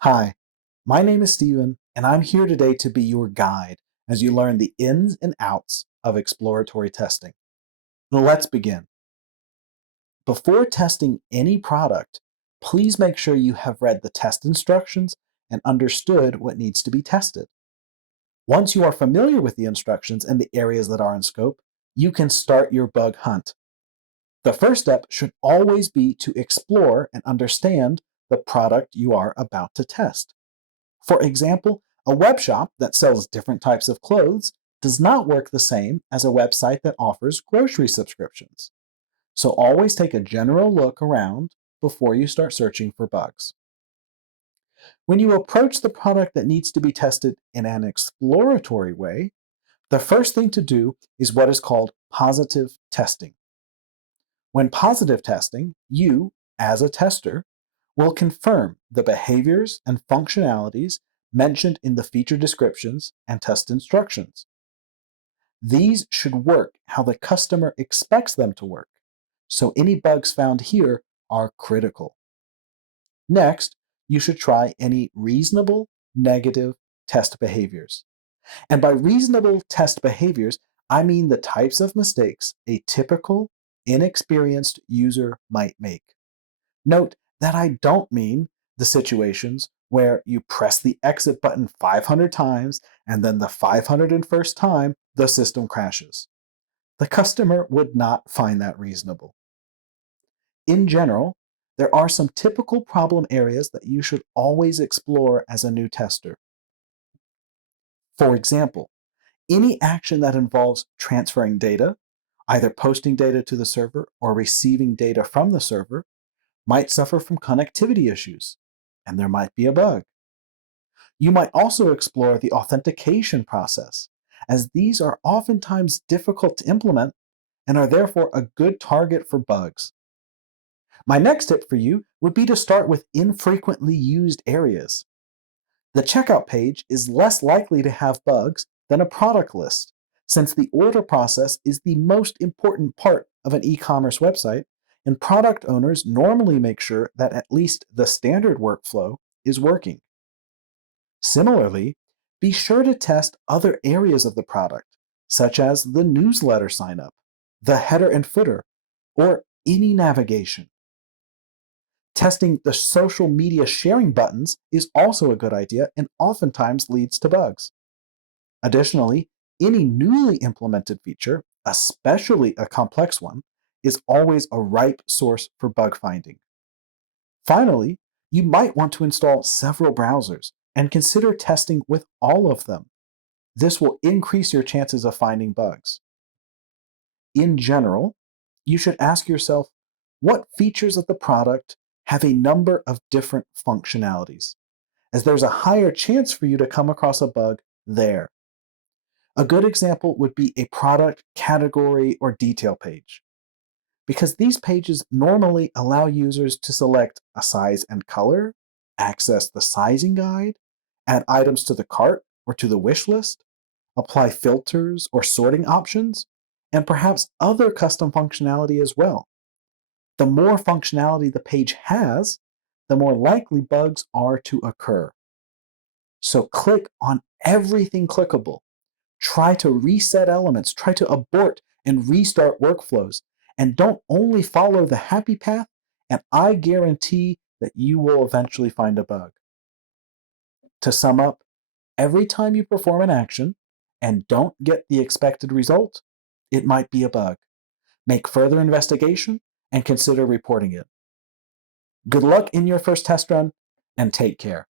Hi, my name is Steven, and I'm here today to be your guide as you learn the ins and outs of exploratory testing. Let's begin. Before testing any product, please make sure you have read the test instructions and understood what needs to be tested. Once you are familiar with the instructions and the areas that are in scope, you can start your bug hunt. The first step should always be to explore and understand the product you are about to test. For example, a web shop that sells different types of clothes does not work the same as a website that offers grocery subscriptions. So always take a general look around before you start searching for bugs. When you approach the product that needs to be tested in an exploratory way, the first thing to do is what is called positive testing. When positive testing, you, as a tester, will confirm the behaviors and functionalities mentioned in the feature descriptions and test instructions. These should work how the customer expects them to work, so any bugs found here are critical. Next, you should try any reasonable negative test behaviors. And by reasonable test behaviors, I mean the types of mistakes a typical, inexperienced user might make. Note that I don't mean the situations where you press the exit button 500 times and then the 501st time the system crashes. The customer would not find that reasonable. In general, there are some typical problem areas that you should always explore as a new tester. For example, any action that involves transferring data, either posting data to the server or receiving data from the server, might suffer from connectivity issues, and there might be a bug. You might also explore the authentication process, as these are oftentimes difficult to implement and are therefore a good target for bugs. My next tip for you would be to start with infrequently used areas. The checkout page is less likely to have bugs than a product list, since the order process is the most important part of an e commerce website, and product owners normally make sure that at least the standard workflow is working. Similarly, be sure to test other areas of the product, such as the newsletter signup, the header and footer, or any navigation. Testing the social media sharing buttons is also a good idea and oftentimes leads to bugs. Additionally, any newly implemented feature, especially a complex one, is always a ripe source for bug finding. Finally, you might want to install several browsers and consider testing with all of them. This will increase your chances of finding bugs. In general, you should ask yourself what features of the product have a number of different functionalities, as there's a higher chance for you to come across a bug there. A good example would be a product category or detail page, because these pages normally allow users to select a size and color, access the sizing guide, add items to the cart or to the wish list, apply filters or sorting options, and perhaps other custom functionality as well. The more functionality the page has, the more likely bugs are to occur. So click on everything clickable. Try to reset elements, try to abort and restart workflows, and don't only follow the happy path, and I guarantee that you will eventually find a bug. To sum up, every time you perform an action and don't get the expected result, it might be a bug. Make further investigation and consider reporting it. Good luck in your first test run, and take care.